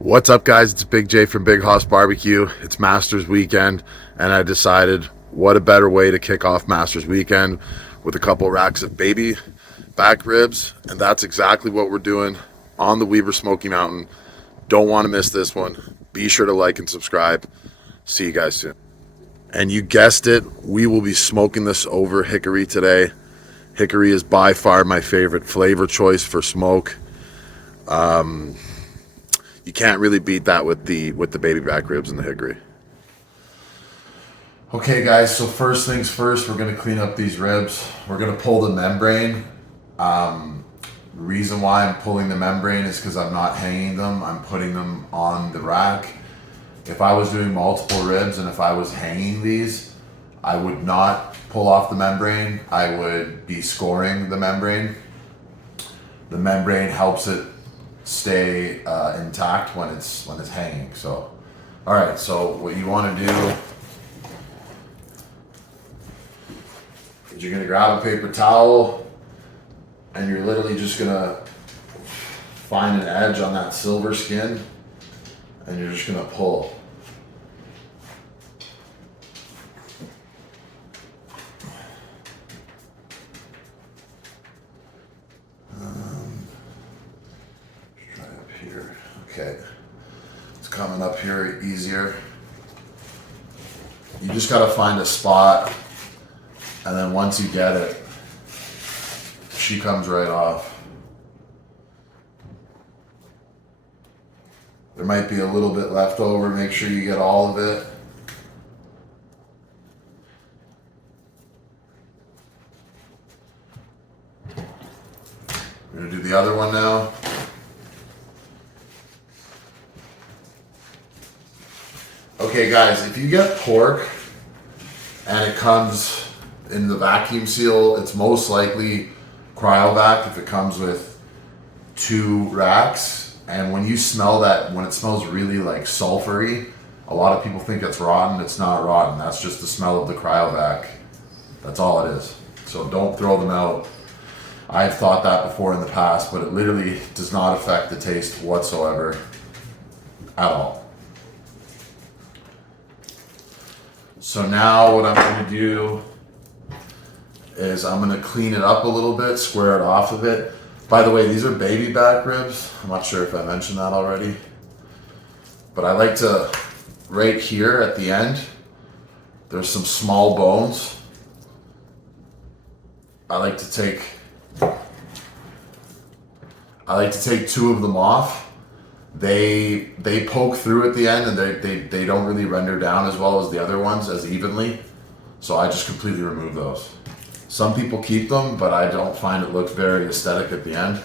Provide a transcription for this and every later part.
What's up, guys? It's Big J from Big Hoss BBQ. It's Masters weekend, and I decided what a better way to kick off Masters weekend with a couple racks of baby back ribs, and that's exactly what we're doing on the Weber Smoky Mountain. Don't want to miss this one. Be sure to like and subscribe. See you guys soon. And you guessed it, we will be smoking this over hickory today. Hickory is by far my favorite flavor choice for smoke. You can't really beat that with the baby back ribs and the hickory. Okay, guys, so first things first, we're going to clean up these ribs. We're going to pull the membrane. The reason why I'm pulling the membrane is because I'm not hanging them. I'm putting them on the rack. If I was doing multiple ribs and if I was hanging these, I would not pull off the membrane. I would be scoring the membrane. The membrane helps it stay intact when it's hanging. So, all right. So what you want to do is you're gonna grab a paper towel, and you're literally just gonna find an edge on that silver skin, and you're just gonna pull. Here. Okay, it's coming up here easier. You just got to find a spot, and then once you get it, she comes right off. There might be a little bit left over. Make sure you get all of it. We're gonna do the other one now. Okay, guys, if you get pork and it comes in the vacuum seal, it's most likely cryovac if it comes with 2 racks. And when you smell that, when it smells really like sulfury, a lot of people think it's rotten. It's not rotten. That's just the smell of the cryovac. That's all it is. So don't throw them out. I've thought that before in the past, but it literally does not affect the taste whatsoever at all. So now what I'm going to do is I'm going to clean it up a little bit, square it off of it. By the way, these are baby back ribs. I'm not sure if I mentioned that already. But I like to, right here at the end, there's some small bones. I like to take 2 of them off. They poke through at the end, and they don't really render down as well as the other ones as evenly. So I just completely remove those. Some people keep them, but I don't find it looks very aesthetic at the end.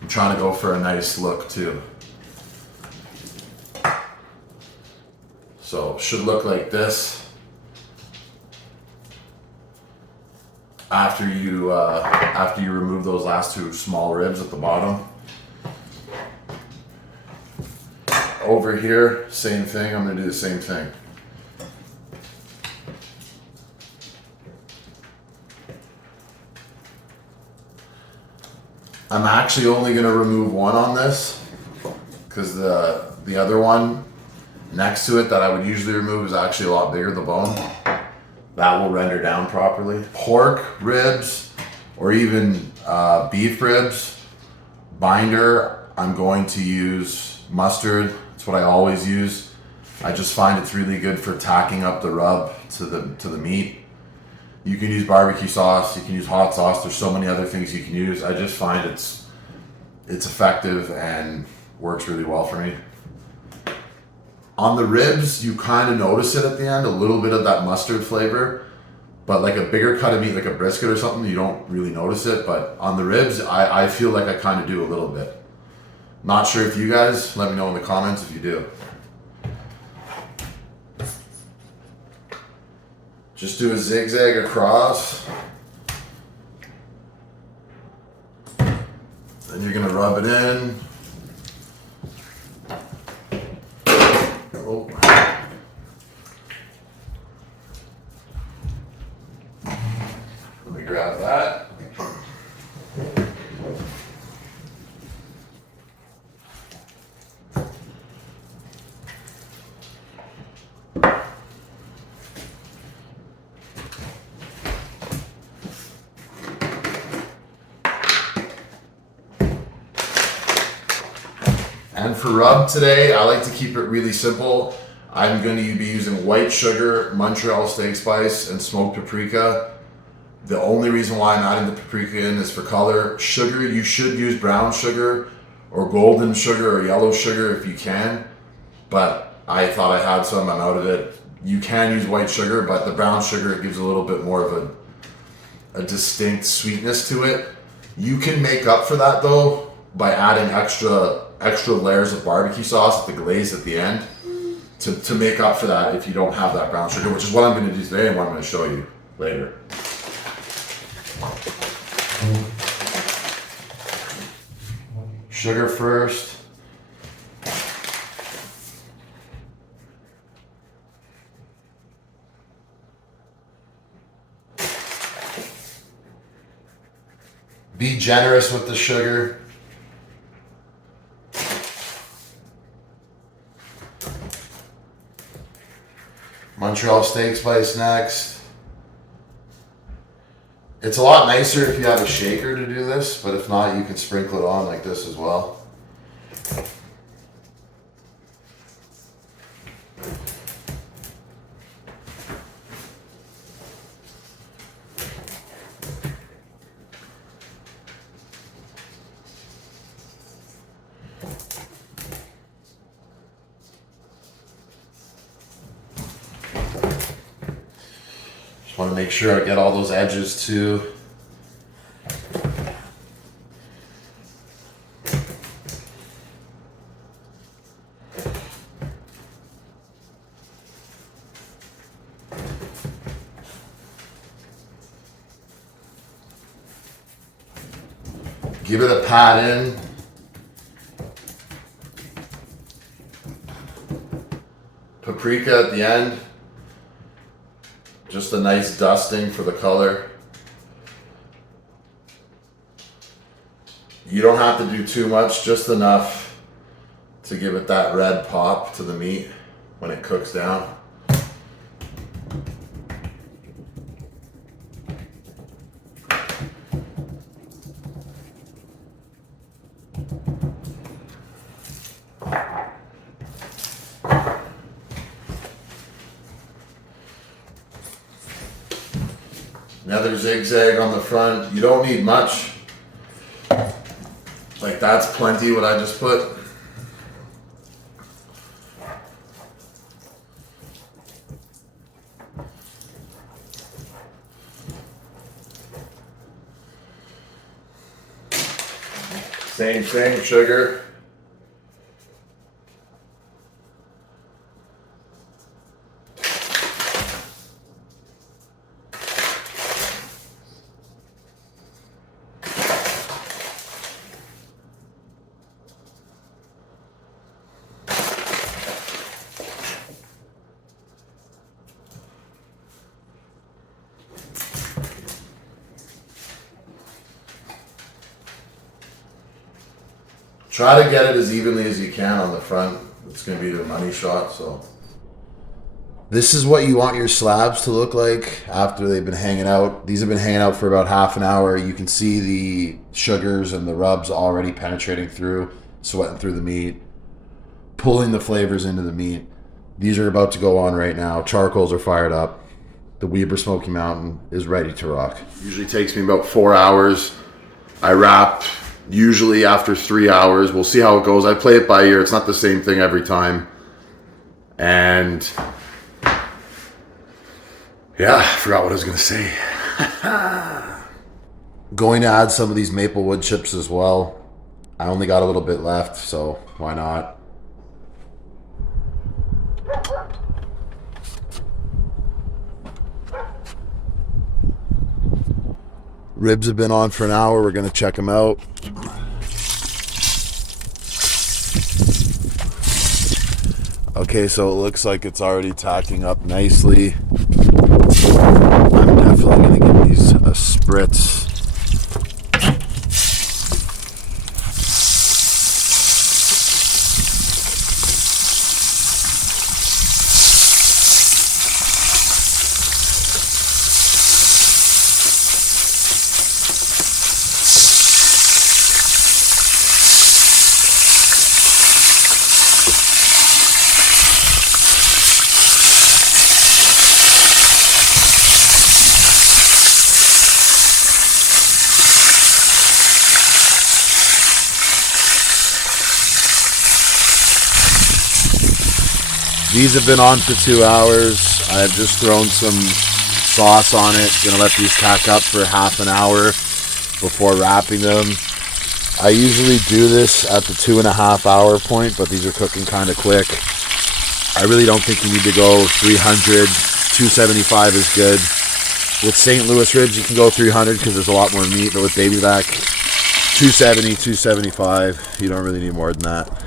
I'm trying to go for a nice look too. So should look like this after you remove those last 2 small ribs at the bottom. Over here, same thing. I'm going to do the same thing. I'm actually only going to remove one on this because the other one next to it that I would usually remove is actually a lot bigger, the bone. That will render down properly. Pork ribs or even beef ribs, binder, I'm going to use mustard. That's what I always use. I just find it's really good for tacking up the rub to the meat. You can use barbecue sauce, you can use hot sauce. There's so many other things you can use. I just find it's effective and works really well for me. On the ribs, you kind of notice it at the end, a little bit of that mustard flavor, but like a bigger cut of meat, like a brisket or something, you don't really notice it. But on the ribs, I feel like I kind of do a little bit. Not sure if you guys, let me know in the comments if you do. Just do a zigzag across. Then you're gonna rub it in. Oh. Let me grab that. And for rub today, I like to keep it really simple. I'm going to be using white sugar, Montreal steak spice, and smoked paprika. The only reason why I'm adding the paprika in is for color. Sugar, you should use brown sugar or golden sugar or yellow sugar if you can. But I thought I had some, I'm out of it. You can use white sugar, but the brown sugar gives a little bit more of a distinct sweetness to it. You can make up for that though by adding extra layers of barbecue sauce at the glaze at the end to make up for that if you don't have that brown sugar, which is what I'm going to do today and what I'm going to show you later. Sugar first. Be generous with the sugar. Montreal steak spice next. It's a lot nicer if you have a shaker to do this, but if not, you can sprinkle it on like this as well. Just want to make sure I get all those edges too. Give it a pat in. Paprika at the end. Just a nice dusting for the color. You don't have to do too much, just enough to give it that red pop to the meat when it cooks down. Another zigzag on the front. You don't need much. Like that's plenty what I just put. Same thing, sugar. Try to get it as evenly as you can on the front. It's going to be the money shot. So this is what you want your slabs to look like after they've been hanging out. These have been hanging out for about half an hour. You can see the sugars and the rubs already penetrating through, sweating through the meat, pulling the flavors into the meat. These are about to go on right now. Charcoals are fired up. The Weber Smoky Mountain is ready to rock. Usually takes me about 4 hours. I wrap usually after 3 hours. We'll see how it goes. I play it by ear. It's not the same thing every time. And yeah, I forgot what I was going to say. Going to add some of these maple wood chips as well. I only got a little bit left, so why not? Ribs have been on for an hour. We're going to check them out. Okay, so it looks like it's already tacking up nicely. I'm definitely going to give these a spritz. These have been on for 2 hours. I've just thrown some sauce on it. Gonna let these tack up for half an hour before wrapping them. I usually do this at the 2.5 hour point, but these are cooking kind of quick. I really don't think you need to go 300. 275 is good. With St. Louis ribs, you can go 300 because there's a lot more meat, but with baby back, 270, 275. You don't really need more than that.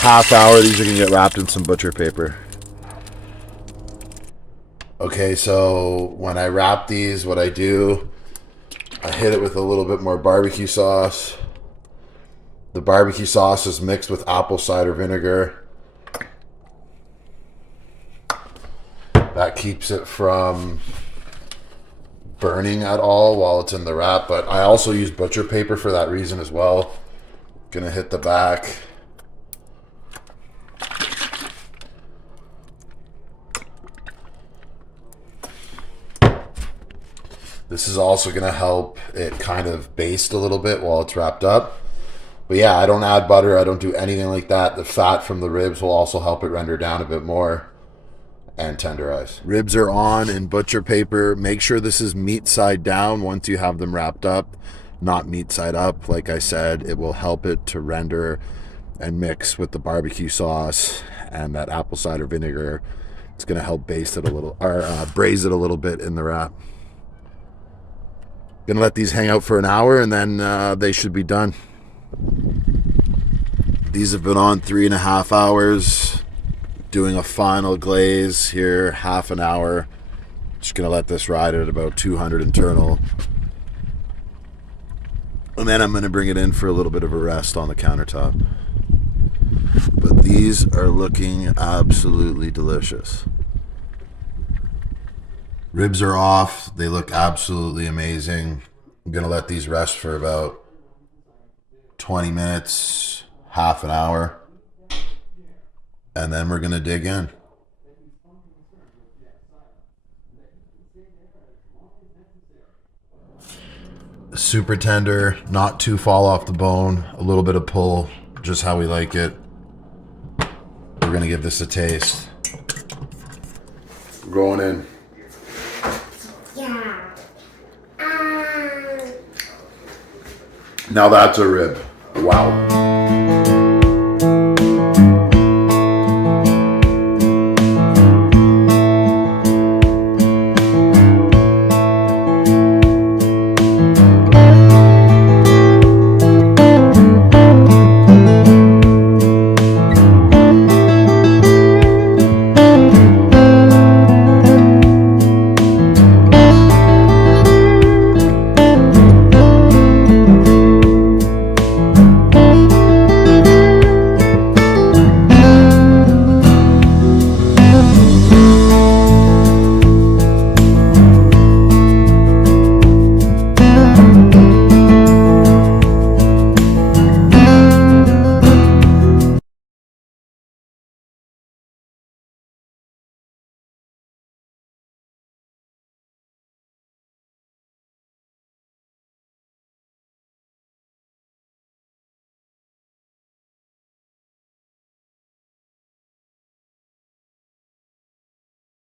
Half hour, these are gonna get wrapped in some butcher paper. Okay, so when I wrap these, what I do, I hit it with a little bit more barbecue sauce. The barbecue sauce is mixed with apple cider vinegar. That keeps it from burning at all while it's in the wrap, but I also use butcher paper for that reason as well. Gonna hit the back. This is also gonna help it kind of baste a little bit while it's wrapped up. But yeah, I don't add butter, I don't do anything like that. The fat from the ribs will also help it render down a bit more and tenderize. Ribs are on in butcher paper. Make sure this is meat side down once you have them wrapped up, not meat side up. Like I said, it will help it to render and mix with the barbecue sauce and that apple cider vinegar. It's gonna help baste it a little, or braise it a little bit in the wrap. Gonna let these hang out for an hour and then they should be done. These have been on 3.5 hours. Doing a final glaze here, half an hour. Just gonna let this ride at about 200 internal. And then I'm gonna bring it in for a little bit of a rest on the countertop. But these are looking absolutely delicious. Ribs are off. They look absolutely amazing. I'm gonna let these rest for about 20 minutes, half an hour. And then we're gonna dig in. Super tender, not too fall off the bone, a little bit of pull, just how we like it. We're gonna give this a taste. Going in. Yeah. Now that's a rib. Wow.